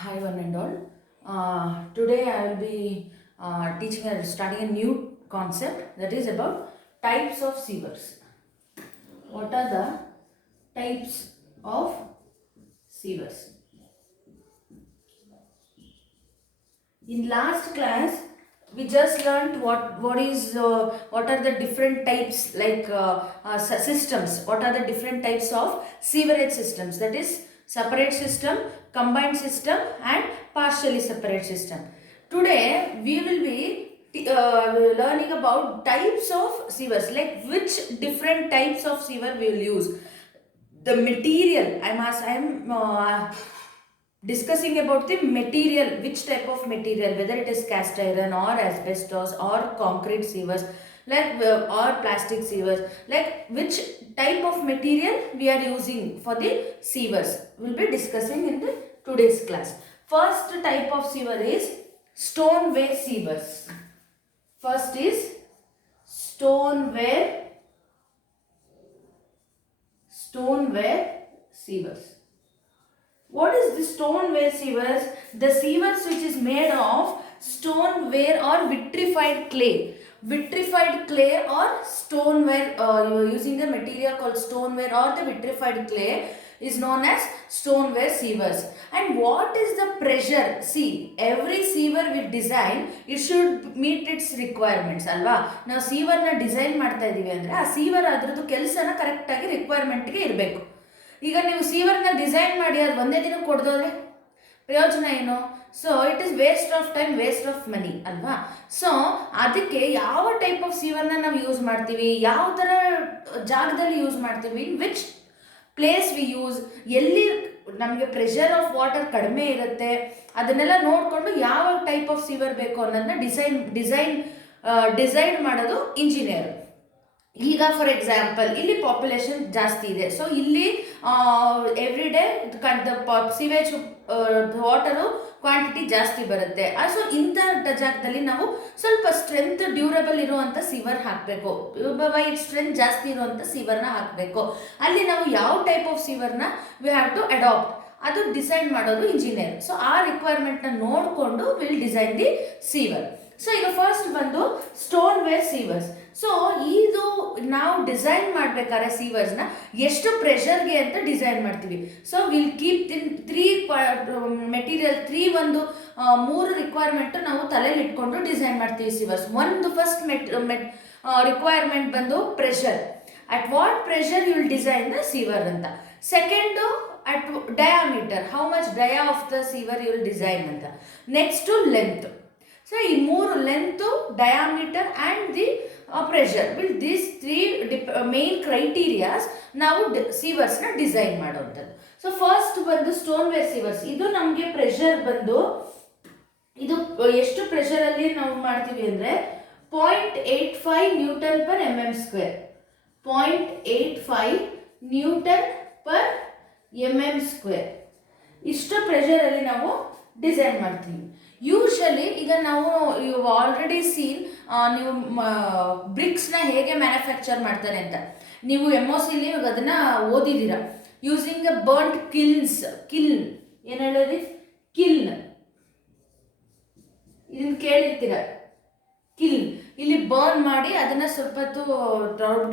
Hi, one and all. Today I will be starting a new concept that is about types of sewers. What are the types of sewers? In last class, we just learned what are the different types systems. What are the different types of sewerage systems? That is separate system, combined system, and partially separate system. Today we will be learning about types of sewers, like which different types of sewer we will use. The material I am discussing about the material, which type of material, whether it is cast iron or asbestos or concrete sewers, or plastic sewers, like which type of material we are using for the sewers, we'll be discussing in the today's class. First type of sewer is stoneware sewers. First is stoneware sewers. What is the stoneware sewers? The sewers which is made of stoneware or vitrified clay. Vitrified clay or stoneware, using the material called stoneware or the vitrified clay is known as stoneware sewers. And what is the pressure? See, every sewer we design, it should meet its requirements, alva. ನಾವು ಸೀವರ್ನ design ಮಾಡ್ತಾ ಇದೀವಿ ಅಂದರೆ ಆ severe ಅದರದ್ದು ಕೆಲಸನ ಕರೆಕ್ಟಾಗಿ ರಿಕ್ವೈರ್ಮೆಂಟ್ಗೆ ಇರಬೇಕು. ಈಗ ನೀವು ಸೀವರ್ನ ಡಿಸೈನ್ ಮಾಡಿ ಅದು ಒಂದೇ ದಿನಕ್ಕೆ ಕೊಡ್ದೋದ್ರೆ ಪ್ರಯೋಜನ ಏನು? So it is waste of time, waste of money ಅಲ್ವಾ? ಸೊ ಅದಕ್ಕೆ ಯಾವ ಟೈಪ್ ಆಫ್ ಸೀವರ್ನ ನಾವು ಯೂಸ್ ಮಾಡ್ತೀವಿ, ಯಾವ ಥರ ಜಾಗದಲ್ಲಿ ಯೂಸ್ ಮಾಡ್ತೀವಿ, in which place we use, ಎಲ್ಲಿ ನಮಗೆ ಪ್ರೆಷರ್ ಆಫ್ ವಾಟರ್ ಕಡಿಮೆ ಇರುತ್ತೆ, ಅದನ್ನೆಲ್ಲ ನೋಡಿಕೊಂಡು ಯಾವ ಟೈಪ್ ಆಫ್ ಸೀವರ್ ಬೇಕು ಅನ್ನೋದನ್ನ ಡಿಸೈಡ್ ಮಾಡೋದು ಇಂಜಿನಿಯರ್. ಈಗ ಫಾರ್ ಎಕ್ಸಾಂಪಲ್ ಇಲ್ಲಿ ಪಾಪ್ಯುಲೇಷನ್ ಜಾಸ್ತಿ ಇದೆ, ಸೊ ಇಲ್ಲಿ every day sewage water quantity ಜಾಸ್ತಿ ಬರುತ್ತೆ. ಸೊ ಇಂಥ ಜಾಗದಲ್ಲಿ ನಾವು ಸ್ವಲ್ಪ ಸ್ಟ್ರೆಂತ್ ಡ್ಯೂರಬಲ್ ಇರುವಂಥ ಸಿವರ್ ಹಾಕಬೇಕು, ಸ್ಟ್ರೆಂತ್ ಜಾಸ್ತಿ ಇರುವಂಥ ಸಿವರ್ನ ಹಾಕಬೇಕು. ಅಲ್ಲಿ ನಾವು ಯಾವ ಟೈಪ್ ಆಫ್ ಸಿವರ್ನ ವಿ ಹ್ಯಾವ್ ಟು ಅಡಾಪ್ಟ್, ಅದು ಡಿಸೈಡ್ ಮಾಡೋದು ಇಂಜಿನಿಯರ್. ಸೊ ಆ ರಿಕ್ವೈರ್ಮೆಂಟ್ನ ನೋಡಿಕೊಂಡು will design the sewer. So ಈಗ ಫಸ್ಟ್ ಬಂದು ಸ್ಟೋನ್ವೇರ್ ಸೀವರ್ಸ್. ಸೊ ಇದು ನಾವು ಡಿಸೈನ್ ಮಾಡಬೇಕಾದ್ರೆ ಸೀವರ್ಸ್ನ ಎಷ್ಟು ಪ್ರೆಷರ್ಗೆ ಅಂತ ಡಿಸೈನ್ ಮಾಡ್ತೀವಿ. ಸೊ ವಿಲ್ ಕೀಪ್ ಇನ್ ಮೂರು ರಿಕ್ವೈರ್ಮೆಂಟು ನಾವು ತಲೆಯಲ್ಲಿ ಇಟ್ಕೊಂಡು ಡಿಸೈನ್ ಮಾಡ್ತೀವಿ ಸೀವರ್ಸ್. ಒಂದು ಫಸ್ಟ್ ರಿಕ್ವೈರ್ಮೆಂಟ್ ಬಂದು pressure. At what pressure you will design the sewer ಅಂತ. Second at diameter, how much dia of the sewer you will design ಅಂತ. Next length. ಸೊ ಈ ಮೂರು, length, diameter and the pressure, will these three main criterias ನಾವು ಸೀವರ್ಸ್ನ design ಮಾಡೋವಂಥದ್ದು. So first ಬಂದು stoneware ಸೀವರ್ಸ್. ಇದು ನಮಗೆ ಪ್ರೆಷರ್ ಬಂದು, ಇದು ಎಷ್ಟು ಪ್ರೆಷರಲ್ಲಿ ನಾವು ಮಾಡ್ತೀವಿ ಅಂದರೆ 0.85 Newton per mm². 0.85 Newton per mm². ಇಷ್ಟು ಪ್ರೆಷರಲ್ಲಿ ನಾವು ಡಿಸೈನ್ ಮಾಡ್ತೀವಿ. ಯೂಶಲಿ ಈಗ ನಾವು ಆಲ್ರೆಡಿ ಸೀನ್, ನೀವು ಬ್ರಿಕ್ಸ್ನ ಹೇಗೆ ಮ್ಯಾನುಫ್ಯಾಕ್ಚರ್ ಮಾಡ್ತಾರೆ ಅಂತ ನೀವು MOCಲಿ ಅದನ್ನು ಓದಿದ್ದೀರ. ಯೂಸಿಂಗ್ ಅ ಬರ್ಂಟ್ ಕಿಲ್ನ್ ಏನು ಹೇಳೋದು, ಕಿಲ್ನ್, ಇದನ್ನು ಕೇಳಿರ್ತೀರ. ಇಲ್ಲಿ ಬರ್ನ್ ಮಾಡಿ ಅದನ್ನು ಸ್ವಲ್ಪ ಹೊತ್ತು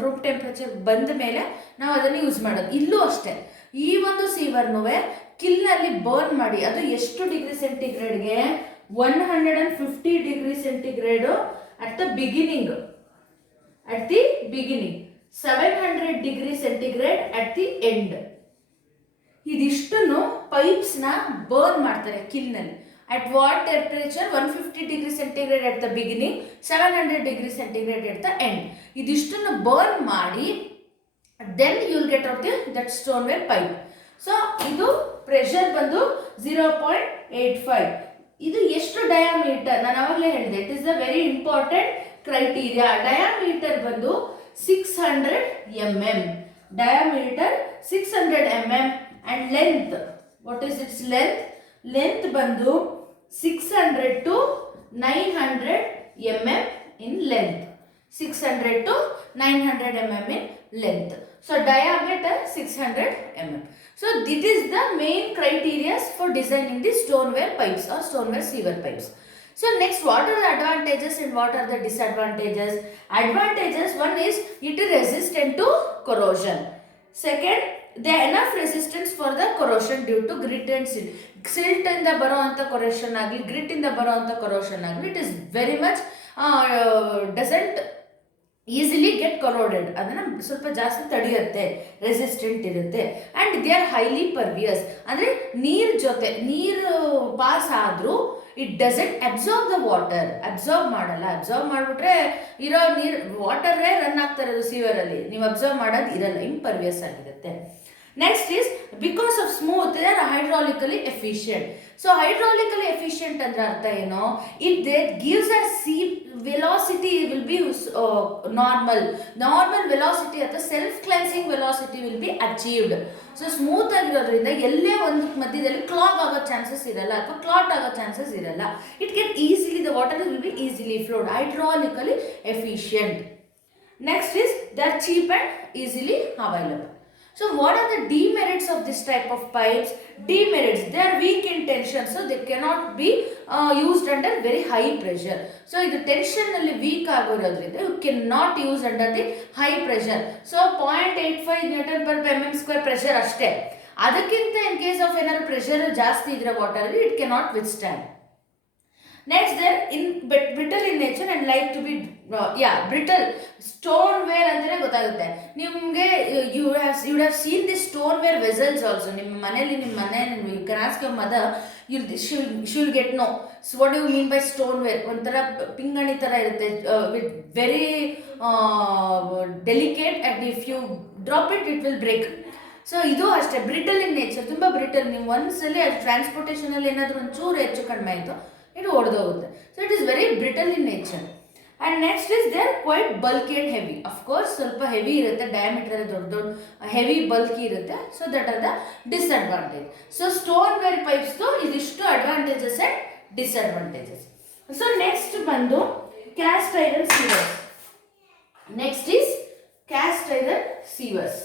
ರೂಮ್ ಟೆಂಪ್ರೇಚರ್ ಬಂದ ಮೇಲೆ ನಾವು ಅದನ್ನು ಯೂಸ್ ಮಾಡೋದು. ಇಲ್ಲೂ ಅಷ್ಟೇ, ಈ ಒಂದು ಸೀವರ್ನೂ ಕಿಲ್ನಲ್ಲಿ ಬರ್ನ್ ಮಾಡಿ, ಅದು ಎಷ್ಟು ಡಿಗ್ರಿ ಸೆಂಟಿಗ್ರೇಡ್ಗೆ, 150 degree centigrade at the beginning, 700 degree centigrade at the end. ಇದಿಷ್ಟನ್ನು ಪೈಪ್ಸ್ನ ಬರ್ನ್ ಮಾಡ್ತಾರೆ ಕಿಲ್ನಲ್ಲಿ. At what temperature? 150 degree centigrade at the beginning, 700 degree centigrade at the end. ಇದಿಷ್ಟನ್ನು ಬರ್ನ್ ಮಾಡಿ then you will get out that stoneware pipe. So ಇದು pressure ಬಂದು 0.85. ಇದು ಎಷ್ಟು ಡಯಾಮೀಟರ್? ನಾನು ಆವಾಗಲೇ ಹೇಳಿದೆ, it is the very important criteria. Diameter ಬಂದು 600 mm. Diameter 600 mm. And length, what is its length? Length ಬಂದು 600 to 900 mm in length. 600 to 900 mm in length. So diameter 600 mm. So this is the main criteria for designing the stoneware pipes or stoneware sewer pipes. So next, what are the advantages and what are the disadvantages? Advantages, one is it is resistant to corrosion. Second, there are enough resistance for the corrosion due to grit and silt. Silt ಇಂದ ಬರುವಂತ corrosion ಆಗಲಿ, grit ಇಂದ ಬರುವಂತ corrosion ಆಗಲಿ, it is very much doesn't easily get corroded, ಅದನ್ನು ಸ್ವಲ್ಪ ಜಾಸ್ತಿ ತಡೆಯುತ್ತೆ, ರೆಸಿಸ್ಟೆಂಟ್ ಇರುತ್ತೆ. And they are highly pervious, ಅಂದರೆ ನೀರು ಪಾಸ್ ಆದರೂ it doesn't absorb the water, absorb ಮಾಡಲ್ಲ. ಅಬ್ಸಾರ್ಬ್ ಮಾಡಿಬಿಟ್ರೆ ಇರೋ ನೀರು ವಾಟರೇ ರನ್ ಆಗ್ತಾ ಇರೋದು ಸೀವರಲ್ಲಿ, ನೀವು ಅಬ್ಸಾರ್ಬ್ ಮಾಡೋದು ಇರಲ್ಲ, ಇಂಪರ್ವಿಯಸ್ ಆಗಿರುತ್ತೆ. Next is because of smooth they are hydraulically efficient. So hydraulically efficient ಅಂದ್ರೆ ಅರ್ಥ ಏನು? It ದೇಟ್ gives a velocity will be normal velocity ಅಥವಾ self cleansing velocity will be achieved. So smooth ಆಗಿರೋದ್ರಿಂದ ಎಲ್ಲೇ ಒಂದು ಮಧ್ಯದಲ್ಲಿ ಕ್ಲಾಗ್ ಆಗೋ ಚಾನ್ಸಸ್ ಇರಲ್ಲ ಅಥವಾ ಕ್ಲಾಟ್ ಆಗೋ ಚಾನ್ಸಸ್ ಇರಲ್ಲ. It can easily, the water will be easily flowed, hydraulically efficient. Next is they are cheap and easily available. So what are the demerits of this type of pipes? Demerits, they are weak in tension, so they cannot be used under very high pressure. So idu tension alli weak agirodrinda you cannot use under the high pressure. So 0.85 Newton per mm square pressure ashte. Adakkinta in case of ಏನಾದ್ರು pressure ಜಾಸ್ತಿ ಇದ್ರೆ water ಅಲ್ಲಿ it cannot withstand. Next, they're brittle in nature and like to be brittle. Stoneware ಅಂತಲೇ ಗೊತ್ತಾಗುತ್ತೆ ನಿಮಗೆ. you would have seen the stoneware vessels also. ನಿಮ್ಮ ಮನೆಯಲ್ಲಿ you can ask your mother, she'll get no. So what do you mean by stoneware? ಒಂಥರ ಪಿಂಗಣಿ ಥರ ಇರುತ್ತೆ, with very delicate, and if you drop it will break. So ಇದು ಅಷ್ಟೇ, brittle in nature, ತುಂಬ brittle. ನೀವು ಒಂದ್ಸಲಿ ಅದು ಟ್ರಾನ್ಸ್ಪೋರ್ಟೇಷನಲ್ಲಿ ಏನಾದರೂ ಒಂಚೂರು ಹೆಚ್ಚು ಕಡಿಮೆ ಆಯಿತು ಇದು ಹೊಡೆದೋಗುತ್ತೆ. So it is very brittle in nature. And next is they are quite bulky and heavy. Of course ಸ್ವಲ್ಪ ಹೆವಿ ಇರುತ್ತೆ, ಡಯಾಮೀಟರ್ ದೊಡ್ಡ ಹೆವಿ ಬಲ್ಕಿ ಇರುತ್ತೆ. So that are the disadvantage. So stoneware ಪೈಪ್ಸ್ದು ಇದಿಷ್ಟು advantages and disadvantages. So next ಬಂದು cast iron sewers. Next is cast iron sewers.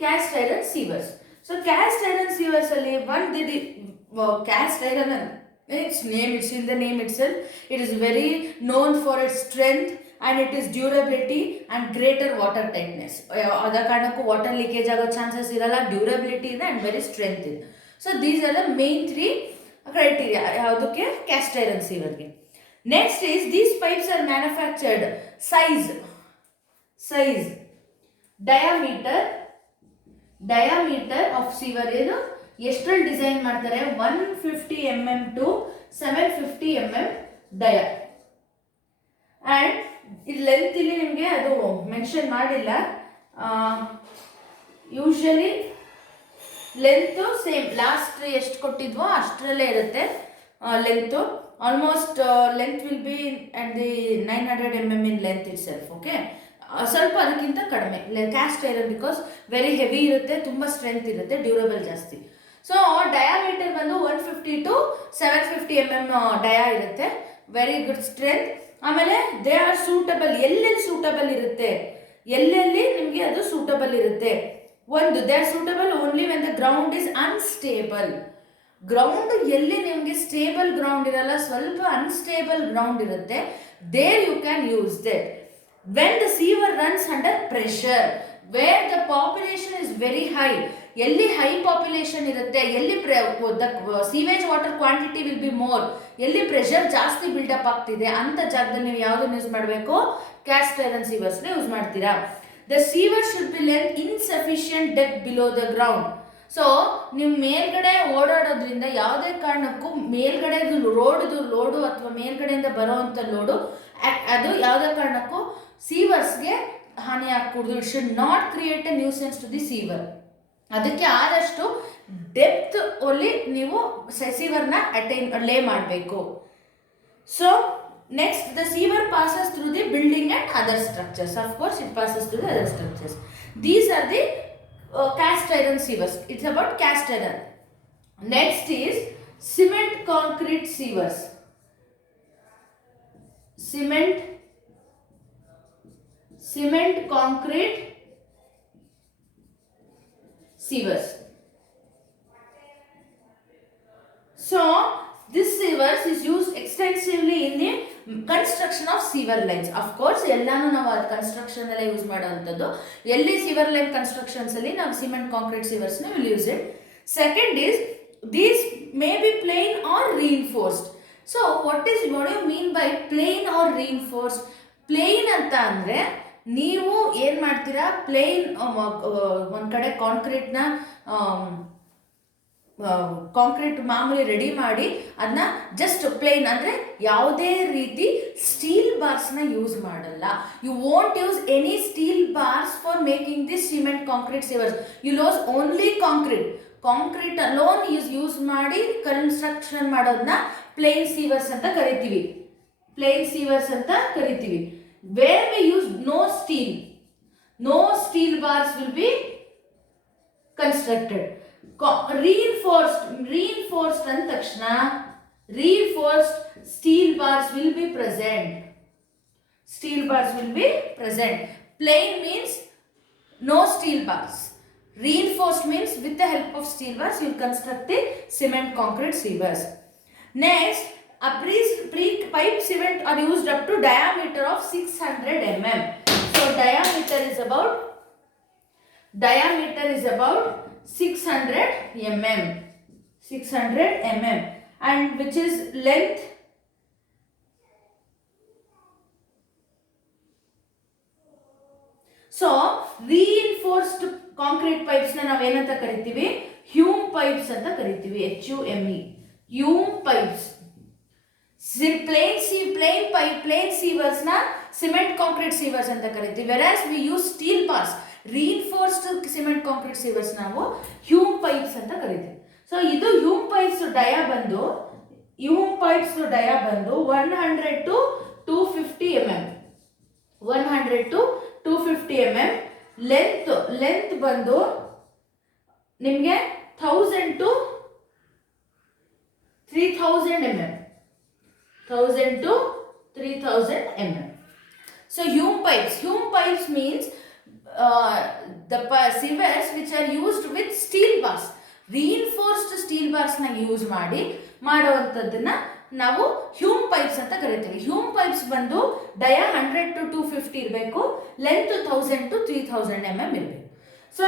Cast iron sievers. So cast iron sievers alli one cast iron, its name, it's in the name itself. It is very known for its strength and it is durability and greater water tightness. ಅದ ಕಾರಣಕ್ಕೂ water leakage ಆಗೋ chances ಇರಲ್ಲ, durability ಇದೆ and very strength ಇದೆ. So these are the main 3 criteria ಯಾವುದಕ್ಕೆ cast iron ಸೀವರ್ಗೆ. Next is these pipes are manufactured size diameter of sewer ಏನು ಎಷ್ಟರಲ್ಲಿ ಡಿಸೈನ್ ಮಾಡ್ತಾರೆ? 150 mm to 750 mm dia. And ಇದು ಲೆಂತ್ ಇಲ್ಲಿ ನಿಮಗೆ ಅದು ಮೆನ್ಷನ್ ಮಾಡಿಲ್ಲ. ಯೂಶಲಿ ಲೆಂತು ಸೇಮ್ ಲಾಸ್ಟ್ ಎಷ್ಟು ಕೊಟ್ಟಿದ್ವೋ ಅಷ್ಟರಲ್ಲೇ ಇರುತ್ತೆ length. Almost length will be at the 900 mm in length it self. Okay, ಸ್ವಲ್ಪ ಅದಕ್ಕಿಂತ ಕಡಿಮೆ caste iron because very heavy ಇರುತ್ತೆ, ತುಂಬ ಸ್ಟ್ರೆಂತ್ ಇರುತ್ತೆ, ಡ್ಯೂರಬಲ್ ಜಾಸ್ತಿ. ಸೊ ಡಯಾಮೀಟರ್ ಬಂದು 150 to 750 mm ಡಯಾ ಇರುತ್ತೆ, ವೆರಿ ಗುಡ್ ಸ್ಟ್ರೆಂತ್. ಆಮೇಲೆ ದೇ ಆರ್ ಸೂಟಬಲ್, ಎಲ್ಲೆಲ್ಲಿ ಸೂಟಬಲ್ ಇರುತ್ತೆ, ಎಲ್ಲೆಲ್ಲಿ ನಿಮಗೆ ಅದು ಸೂಟಬಲ್ ಇರುತ್ತೆ. ಒಂದು they are suitable only when the ground is unstable. Ground ಎಲ್ಲಿ ನಿಮಗೆ ಸ್ಟೇಬಲ್ ಗ್ರೌಂಡ್ ಇರಲ್ಲ, ಸ್ವಲ್ಪ ಅನ್ಸ್ಟೇಬಲ್ ಗ್ರೌಂಡ್ ಇರುತ್ತೆ, there you can use that. When the sewer runs under pressure where the population is very high, ಎಲ್ಲಿ high population ಇರುತ್ತೆ, ಎಲ್ಲಿ sewage water quantity will be more, ಎಲ್ಲಿ pressure ಜಾಸ್ತಿ ಬಿಲ್ಡಪ್ ಆಗ್ತಿದೆ ಅಂತ ಜಾಗದಲ್ಲಿ ನೀವು ಯಾವುದನ್ನು ಯೂಸ್ ಮಾಡಬೇಕು? ಕ್ಯಾಸ್ಟ್ ಐರನ್ ಸೀವರ್ಸ್ನ ಯೂಸ್ ಮಾಡ್ತೀರಾ. The sewer should be length insufficient depth below the ground. So ನೀವು ಮೇಲ್ಗಡೆ ಓಡಾಡೋದ್ರಿಂದ ಯಾವುದೇ ಕಾರಣಕ್ಕೂ ಮೇಲ್ಗಡೆದು ಲೋಡು ಅಥವಾ ಮೇಲ್ಗಡೆಯಿಂದ ಬರೋವಂಥ ಲೋಡು ಅದು ಯಾವುದೇ ಕಾರಣಕ್ಕೂ ಸೀವರ್ಸ್ಗೆ ಹಾನಿ ಆಗ್ಕೂಡ್ದು. It should not create a nuisance to the sewer. ಅದಕ್ಕೆ ಆದಷ್ಟು ಡೆಪ್ತ್ ಅಲ್ಲಿ ನೀವು ಸೀವರ್ನ ಲೇ ಮಾಡಬೇಕು. So Next, the sewer passes through the building and other structures. Of course, it passes through the other structures. These are the cast iron sewers. It's about cast iron. Next is cement concrete sewers. Cement concrete sewers. So this sewers is used extensively in the construction of sewer lines. Of course, ಎಲ್ಲಾನು ನಾವು ಅದು construction ಎಲ್ಲ use ಮಾಡುವಂಥದ್ದು. ಎಲ್ಲಿ sewer line constructions ಅಲ್ಲಿ ನಾವು cement concrete sewers ನ will use it. Second is these may be plain or reinforced. So what do you mean by plain or reinforced? Plain ಅಂತ ಅಂದ್ರೆ ನೀವು ಏನು ಮಾಡ್ತೀರಾ, ಪ್ಲೇನ್ ಒಂದು ಕಡೆ ಕಾಂಕ್ರೀಟ್ನ ಕಾಂಕ್ರೀಟ್ ಮಾಮೂಲಿ ರೆಡಿ ಮಾಡಿ ಅದನ್ನ ಜಸ್ಟ್ ಪ್ಲೇನ್ ಅಂದರೆ ಯಾವುದೇ ರೀತಿ ಸ್ಟೀಲ್ ಬಾರ್ಸ್ನ ಯೂಸ್ ಮಾಡಲ್ಲ. You won't use any steel bars for making this cement concrete sewers. You use only concrete alone use ಮಾಡಿ ಕನ್ಸ್ಟ್ರಕ್ಷನ್ ಮಾಡೋದನ್ನ ಪ್ಲೇನ್ ಸೀವರ್ಸ್ ಅಂತ ಕರಿತೀವಿ. Where we use no steel bars will be constructed. Reinforced and takshana reinforced steel bars will be present. Plain means no steel bars. Reinforced means with the help of steel bars you will construct the cement concrete sewers. Next, a pre-pipe cement are used up to diameter of 600 mm. So diameter is about 600 mm and which is length so reinforced concrete pipes na ನಾವು ಏನಂತ ಕರಿತೀವಿ, hume pipes ಅಂತ ಕರಿತೀವಿ. hume pipes. plain sewers na cement concrete sewers ಅಂತ ಕರಿತೀವಿ. whereas we use steel bars, reinforced cement concrete sewers ನಾವು hume pipes ಅಂತ ಕರಿತೀವಿ. ಸೊ ಇದು hume pipes ಡಯಾ ಬಂದು 100 to 250 mm. 100 to 250 mm. Length ಬಂದು ನಿಮಗೆ 1000 to 3000 mm. 1000 to 3000 mm. So hume pipes means the sewers which are used with steel bars. Reinforced steel bars na use ಮಾಡುವಂಥದ್ದನ್ನ ನಾವು Hume pipes ಅಂತ ಕರಿತೀವಿ. Hume pipes ಬಂದು dia 100 to 250 ಇರಬೇಕು, length 1000 to 3000 mm ಇರಬೇಕು. So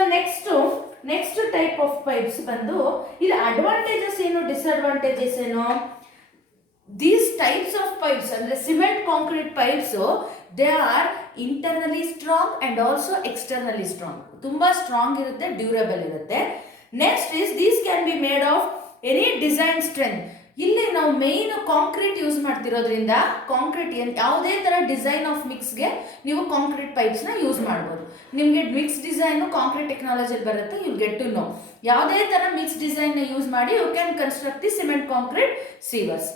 next type of pipes ಬಂದು ಇದು advantages ಏನು, disadvantages ಏನು. These types of pipes ಅಂದ್ರೆ cement concrete pipes they are internally strong and also externally strong. ತುಂಬಾ ಸ್ಟ್ರಾಂಗ್ ಇರುತ್ತೆ, ಡ್ಯೂರಬಲ್ ಇರುತ್ತೆ. Next is these can be made of any design strength. ಇಲ್ಲಿ ನಾವು ಮೇನ್ ಕಾಂಕ್ರೀಟ್ ಯೂಸ್ ಮಾಡ್ತಿರೋದ್ರಿಂದ ಕಾಂಕ್ರೀಟ್ ಯಾವುದೇ ತರ design of ಮಿಕ್ಸ್ಗೆ ನೀವು concrete ಪೈಪ್ಸ್ನ use ಮಾಡ್ಬೋದು. ನಿಮಗೆ ಮಿಕ್ಸ್ ಡಿಸೈನ್ ಕಾಂಕ್ರೀಟ್ ಟೆಕ್ನಾಲಜಿ ಬರುತ್ತೆ, ಯು ಗೆಟ್ ಟು ನೋ. ಯಾವುದೇ ತರ ಮಿಕ್ಸ್ ಡಿಸೈನ್ ಯೂಸ್ ಮಾಡಿ you can construct the cement concrete sewers.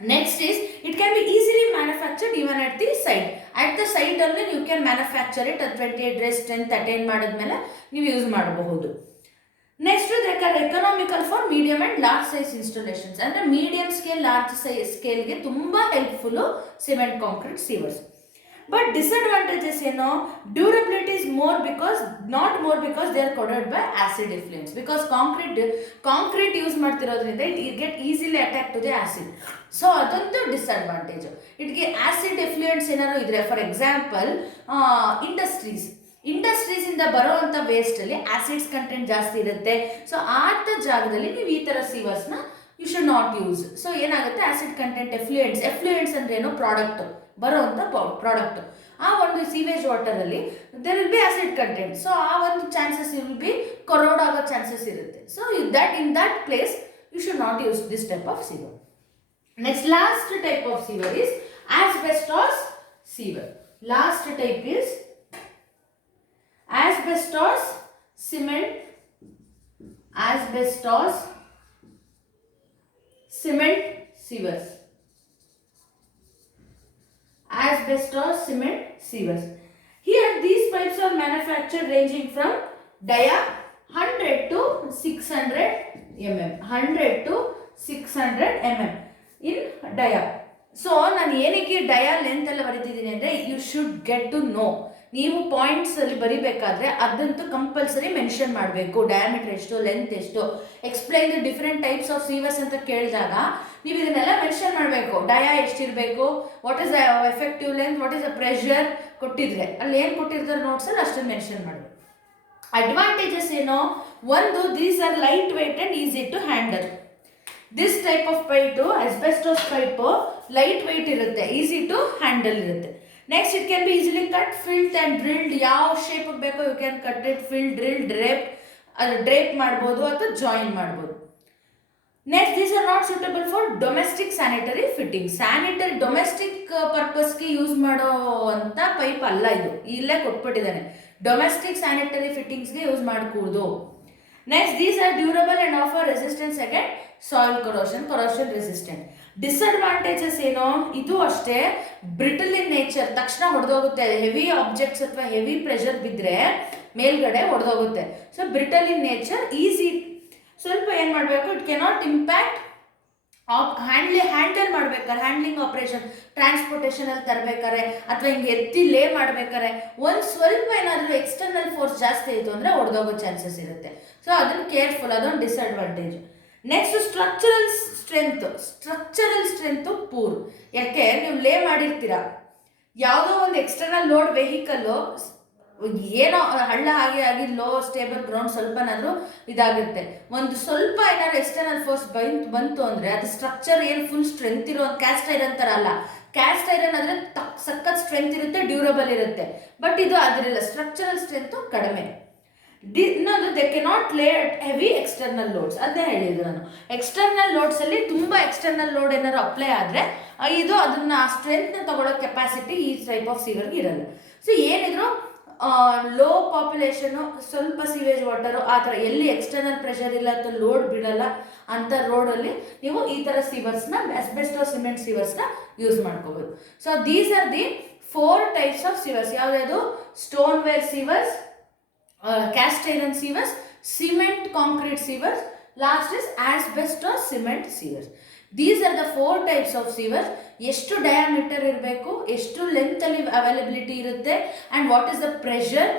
Next is it can be easily manufactured even at the site. At the site only you can manufacture it at 28 days strength attain ಮಾಡಿದ್ಮೇಲೆ ನೀವು use ಮಾಡಬಹುದು. Next they are economical for medium and large size installations. ಅಂದ್ರೆ medium scale large ಸ್ಕೇಲ್ಗೆ ತುಂಬಾ helpful cement concrete sewers. But disadvantages ಏನು, durability is not more because they are corroded by acid influence. Because concrete use ಮಾಡ್ತಿರೋದ್ರಿಂದ it get easily attack to the acid. So ಅದೊಂದು disadvantage. ಇಟ್ಗೆ acid effluence ಏನಾದ್ರು ಇದ್ರೆ, for example industries ಇಂದ ಬರೋವಂಥ waste ಅಲ್ಲಿ acids content ಜಾಸ್ತಿ ಇರುತ್ತೆ. ಸೊ ಆದ ಜಾಗದಲ್ಲಿ ನೀವು ಈ ತರ ಸೀವರ್ಸ್ನ you should not use. So ಏನಾಗುತ್ತೆ, ಆಸಿಡ್ ಕಂಟೆಂಟ್ ಎಫ್ಲೂಯೆನ್ಸ್ ಅಂದ್ರೆ ಏನೋ ಪ್ರಾಡಕ್ಟ್, ಬರೋವಂಥ ಪ್ರಾಡಕ್ಟ್, ಆ ಒಂದು ಸೀವೇಜ್ ವಾಟರ್ ಅಲ್ಲಿ there will be acid content. So ಆ ಒಂದು ಚಾನ್ಸಸ್ ವಿಲ್ ಬಿ ಕೊರೋಡ್ ಆಗೋ ಚಾನ್ಸಸ್ ಇರುತ್ತೆ. So in that place you should not use this type of sewer. Next last type of sewer is asbestos sewer. Last type is asbestos cement sewers. asbestos cement sewers. Here these pipes are manufactured ranging from dia 100 to 600 mm. 100 to 600 mm in dia. So ನಾನು ಏನಕ್ಕೆ dia length ಎಲ್ಲ ಬರೀತಿದ್ದೀನಿ ಅಂದರೆ you should get to know. ನೀವು points ಅಲ್ಲಿ ಬರಿಬೇಕಾದ್ರೆ ಅದಂತೂ compulsory mention ಮಾಡಬೇಕು. ಡಯಾಮೀಟರ್ ಎಷ್ಟು, ಲೆಂತ್ ಎಷ್ಟು, explain the different types of sewers ಅಂತ ಕೇಳಿದಾಗ ನೀವು ಇದನ್ನೆಲ್ಲ ಮೆನ್ಷನ್ ಮಾಡಬೇಕು. ಡಯಾ ಎಷ್ಟಿರಬೇಕು, what is the effective length, what is the pressure ಕೊಟ್ಟಿದ್ರೆ ಅಲ್ಲಿ ಏನು ಕೊಟ್ಟಿರ್ತಾರೆ ನೋಟ್ಸಲ್ಲಿ ಅಷ್ಟನ್ನು ಮೆನ್ಷನ್ ಮಾಡಬೇಕು. ಅಡ್ವಾಂಟೇಜಸ್ ಏನೋ, ಒಂದು, these are light weight and easy to handle. This type of pipe, asbestos pipe light weight ಇರುತ್ತೆ, ಈಸಿ ಟು ಹ್ಯಾಂಡಲ್ ಇರುತ್ತೆ. Next it can be easily cut, filed and drilled. ಯಾವ ಶೇಪ್ ಬೇಕೋ you can cut it, filed, drill, drape ಮಾಡ್ಬೋದು ಅಥವಾ join ಮಾಡ್ಬೋದು. Next these are not suitable for domestic sanitary fitting. Domestic ಪರ್ಪಸ್ಗೆ use ಮಾಡೋ ಅಂತ pipe ಅಲ್ಲ ಇದು, ಇಲ್ಲೇ ಕೊಟ್ಬಿಟ್ಟಿದ್ದಾನೆ. Domestic sanitary ಫಿಟ್ಟಿಂಗ್ಸ್ಗೆ use ಮಾಡಕೂಡದು. Next, these are durable and offer resistance against soil corrosion resistant. Disadvantages ಏನೋ, ಇದು ಅಷ್ಟೇ ಬ್ರಿಟಲ್ ಇನ್ ನೇಚರ್, ತಕ್ಷಣ ಹೊಡೆದೋಗುತ್ತೆ. ಹೆವಿ ಆಬ್ಜೆಕ್ಟ್ಸ್ ಅಥವಾ ಹೆವಿ ಪ್ರೆಷರ್ ಬಿದ್ದರೆ ಮೇಲ್ಗಡೆ ಹೊಡೆದೋಗುತ್ತೆ. So brittle in nature, easy. ಸ್ವಲ್ಪ ಏನು ಮಾಡಬೇಕು, ಇಟ್ ಕೆನಾಟ್ ಇಂಪ್ಯಾಕ್ಟ್ ಹ್ಯಾಂಡಲ್ ಮಾಡ್ಬೇಕಾರೆ, ಹ್ಯಾಂಡ್ಲಿಂಗ್ ಆಪರೇಷನ್, ಟ್ರಾನ್ಸ್ಪೋರ್ಟೇಷನಲ್ಲಿ ತರಬೇಕಾರೆ ಅಥವಾ ಹಿಂಗೆ ಎತ್ತಿ ಲೇ ಮಾಡ್ಬೇಕಾರೆ ಒಂದು ಸ್ವಲ್ಪ ಏನಾದರೂ ಎಕ್ಸ್ಟರ್ನಲ್ ಫೋರ್ಸ್ ಜಾಸ್ತಿ ಆಯಿತು ಅಂದರೆ ಹೊಡೆದೋಗೋ ಚಾನ್ಸಸ್ ಇರುತ್ತೆ. ಸೊ ಅದನ್ನು ಕೇರ್ಫುಲ್, ಅದೊಂದು disadvantage. Next structural strength poor. ಯಾಕೆ, ನೀವು ಲೇ ಮಾಡಿರ್ತೀರಾ, ಯಾವುದೋ ಒಂದು ಎಕ್ಸ್ಟರ್ನಲ್ ಲೋಡ್ ವೆಹಿಕಲ್ಲು ಏನೋ ಹಳ್ಳ ಆಗಿ ಲೋ ಸ್ಟೇಬಲ್ ಗ್ರೌಂಡ್ ಸ್ವಲ್ಪನಾದರೂ ಇದಾಗುತ್ತೆ. ಒಂದು ಸ್ವಲ್ಪ ಏನಾದ್ರು ಎಕ್ಸ್ಟರ್ನಲ್ ಫೋರ್ಸ್ ಬಂತು ಅಂದರೆ ಅದು ಸ್ಟ್ರಕ್ಚರ್ ಏನು ಫುಲ್ ಸ್ಟ್ರೆಂತ್ ಇರೋ ಕ್ಯಾಸ್ಟ್ ಐರನ್ ಥರ ಅಲ್ಲ. ಕ್ಯಾಸ್ಟ್ ಐರನ್ ಆದರೆ ಸಖತ್ ಸ್ಟ್ರೆಂತ್ ಇರುತ್ತೆ, ಡ್ಯೂರಬಲ್ ಇರುತ್ತೆ. ಬಟ್ ಇದು ಅದರಿಲ್ಲ, ಸ್ಟ್ರಕ್ಚರಲ್ ಸ್ಟ್ರೆಂತು ಕಡಿಮೆ. ಇನ್ನೊಂದು, ದೆ ಕೆನಾಟ್ ಲೇ ಹೆವಿ ಎಕ್ಸ್ಟರ್ನಲ್ ಲೋಡ್ಸ್. ಅದೇ ಹೇಳಿದ್ರು ನಾನು, ಎಕ್ಸ್ಟರ್ನಲ್ ಲೋಡ್ಸಲ್ಲಿ ತುಂಬ ಎಕ್ಸ್ಟರ್ನಲ್ ಲೋಡ್ ಏನಾದ್ರು ಅಪ್ಲೈ ಆದರೆ ಇದು ಅದನ್ನು ಆ ಸ್ಟ್ರೆಂತ್ನ ತಗೊಳ್ಳೋ ಕೆಪಾಸಿಟಿ ಈ ಟೈಪ್ ಆಫ್ ಸೀವರ್ಗೆ ಇರಲ್ಲ. ಸೊ ಏನಿದ್ರು ಲೋ ಪಾಪ್ಯುಲೇಷನು, ಸ್ವಲ್ಪ ಸೀವೇಜ್ ವಾಟರು, ಆ ಥರ ಎಲ್ಲಿ ಎಕ್ಸ್ಟರ್ನಲ್ ಪ್ರೆಷರ್ ಇಲ್ಲ ಅಥವಾ ಲೋಡ್ ಬಿಡಲ್ಲ ಅಂಥ ರೋಡಲ್ಲಿ ನೀವು ಈ ಥರ ಸೀವರ್ಸ್ನ, asbestos ಸಿಮೆಂಟ್ ಸೀವರ್ಸ್ನ ಯೂಸ್ ಮಾಡ್ಕೋಬೋದು. So these are the 4 types of sewers. ಯಾವುದ್ಯಾವುದು? Stoneware sewers, cast iron sewers, cement concrete sewers, last is asbestos cement sewers. These are the 4 types of sewers. ಎಷ್ಟು ಡಯಾಮೀಟರ್ ಇರಬೇಕು, ಎಷ್ಟು ಲೆಂತಲ್ಲಿ availability ಇರುತ್ತೆ, and what is the pressure,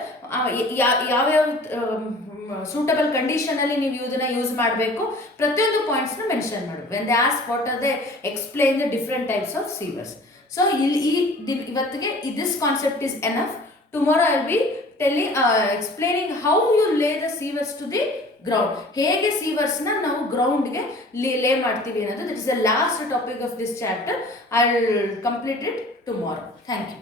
ಯಾವ್ಯಾವ suitable ಕಂಡೀಷನಲ್ಲಿ ನೀವು ಇದನ್ನು ಯೂಸ್ ಮಾಡಬೇಕು, ಪ್ರತಿಯೊಂದು ಪಾಯಿಂಟ್ಸ್ನ ಮೆನ್ಷನ್ ಮಾಡಬೇಕು. When they ask what are they, explain the different types of sewers. So ಇವತ್ತಿಗೆ this concept is enough. Tomorrow I will be explaining how you lay the sievers to the ground. ಹೇಗೆ ಸೀವರ್ಸ್ನ ನಾವು ಗ್ರೌಂಡ್ಗೆ lay ಮಾಡ್ತೀವಿ ಅನ್ನೋದು. That is the last topic of this chapter. I will complete it tomorrow. Thank you.